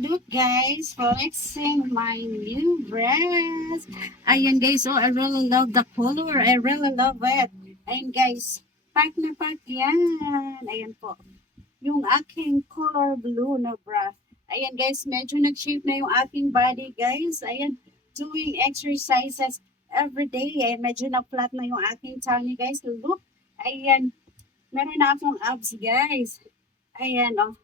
Look guys, flexing my new dress. Ayan guys, oh I really love the color. I really love it. Ayan guys, pack na pack yan. Ayan po. Yung aking color blue na bra. Ayan guys, medyo nag-shape na yung aking body guys. Ayan, doing exercises every day. Ayan, medyo na-flat na yung aking tummy guys. Look, ayan, meron na akong abs guys. Ayan, oh.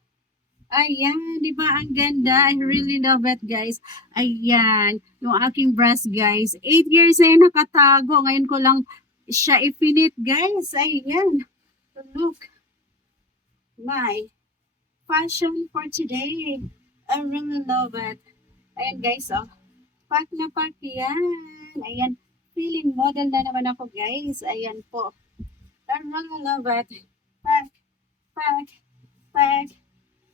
Ayan, di ba ang ganda? I really love it, guys. Ayan, yung aking breast, guys. 8 years na yun nakatago. Ngayon ko lang siya ifinit, guys. Ayan. Look, my fashion for today. I really love it. Ayan, guys, oh. Pack na pack yan. Ayan, feeling model na naman ako, guys. Ayan po. I really love it. Pack, pack, pack,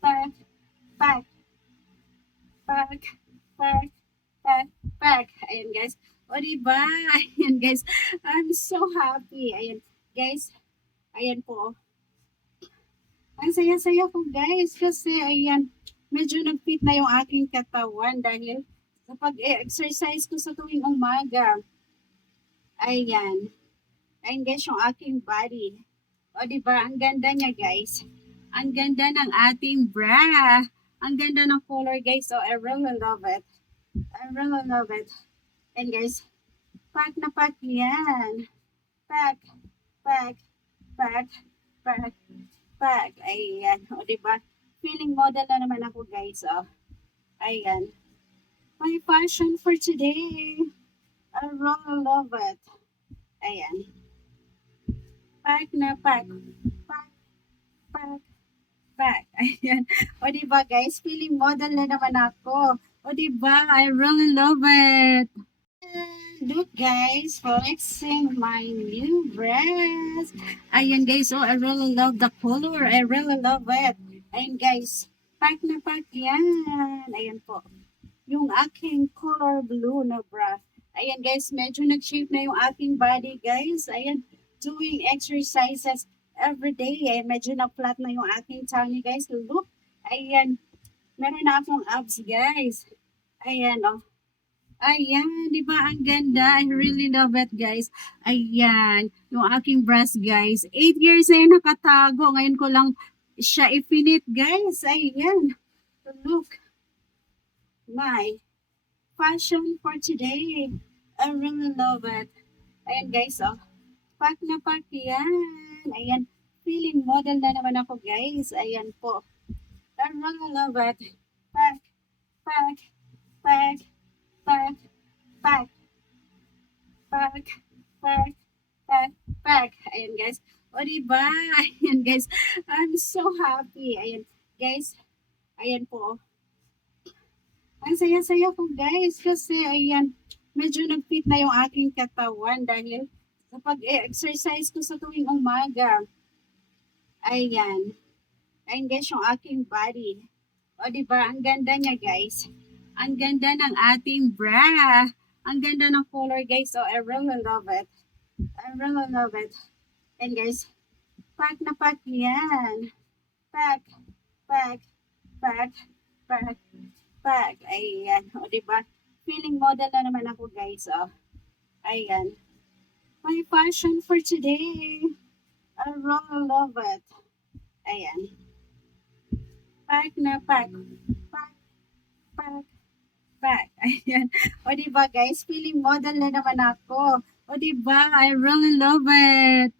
pack, pack. Pack, pack, pack, pack. Ayan guys. O diba? Ayan guys. I'm so happy. Ayan guys. Ayan po. Ang saya-saya ko guys. Kasi ayan. Medyo nag-fit na yung aking katawan. Dahil sa pag-exercise ko sa tuwing umaga. Ayan. Ayan guys yung aking body. O diba? Ang ganda niya guys. Ang ganda ng ating bra. Ang ganda ng color guys. So I really love it. I really love it. And guys, pack na pack yan. Pack, pack, pack, pack, pack. Ayan. O, diba? Feeling model na naman ako, guys. Oh. Ayan. My fashion for today. I really love it. Ayan. Pack na pack. Pack, pack, pack. Ayan. O, diba, guys? Feeling model na naman ako. O, diba? I really love it. Look guys, flexing my new dress. Ayan guys, oh I really love the color. I really love it. Ayan guys, pack na pack yan. Ayan po. Yung aking color blue na bra. Ayan guys, medyo nag-shape na yung aking body guys. Ayan, doing exercises every day. Ayan, medyo na-flat na yung aking tummy guys. Look, ayan, meron na akong abs guys. Ayan, oh. Ayan, di ba ang ganda? I really love it, guys. Ayan, yung aking breast, guys. 8 years na yun nakatago. Ngayon ko lang siya ifinit, guys. Ayan. Look, my fashion for today. I really love it. Ayan, guys, oh. Pack na pack yan. Ayan, feeling model na naman ako, guys. Ayan po. I really love it. Pack, pack, pack, pack, pack, pack, pack, pack, pack. Ayan guys. O diba? Ayan guys. I'm so happy. Ayan guys. Ayan po. Ang saya-saya ko guys. Kasi ayan. Medyo nag-fit na yung aking katawan. Dahil sa pag-exercise ko sa tuwing umaga. Ayan. Ayan guys yung aking body. O diba? Ang ganda niya guys. Ang ganda ng ating bra. Ang ganda ng color guys. So I really love it. I really love it. And guys, pack na pack yan. Pack, pack, pack, pack, pack. Ayan. O diba? Feeling model na naman ako guys. Oh. Ayan. My fashion for today. I really love it. Ayan. Pack na pack. Pack, pack, pack. Ayan. O diba guys? Feeling model na naman ako. O diba? I really love it.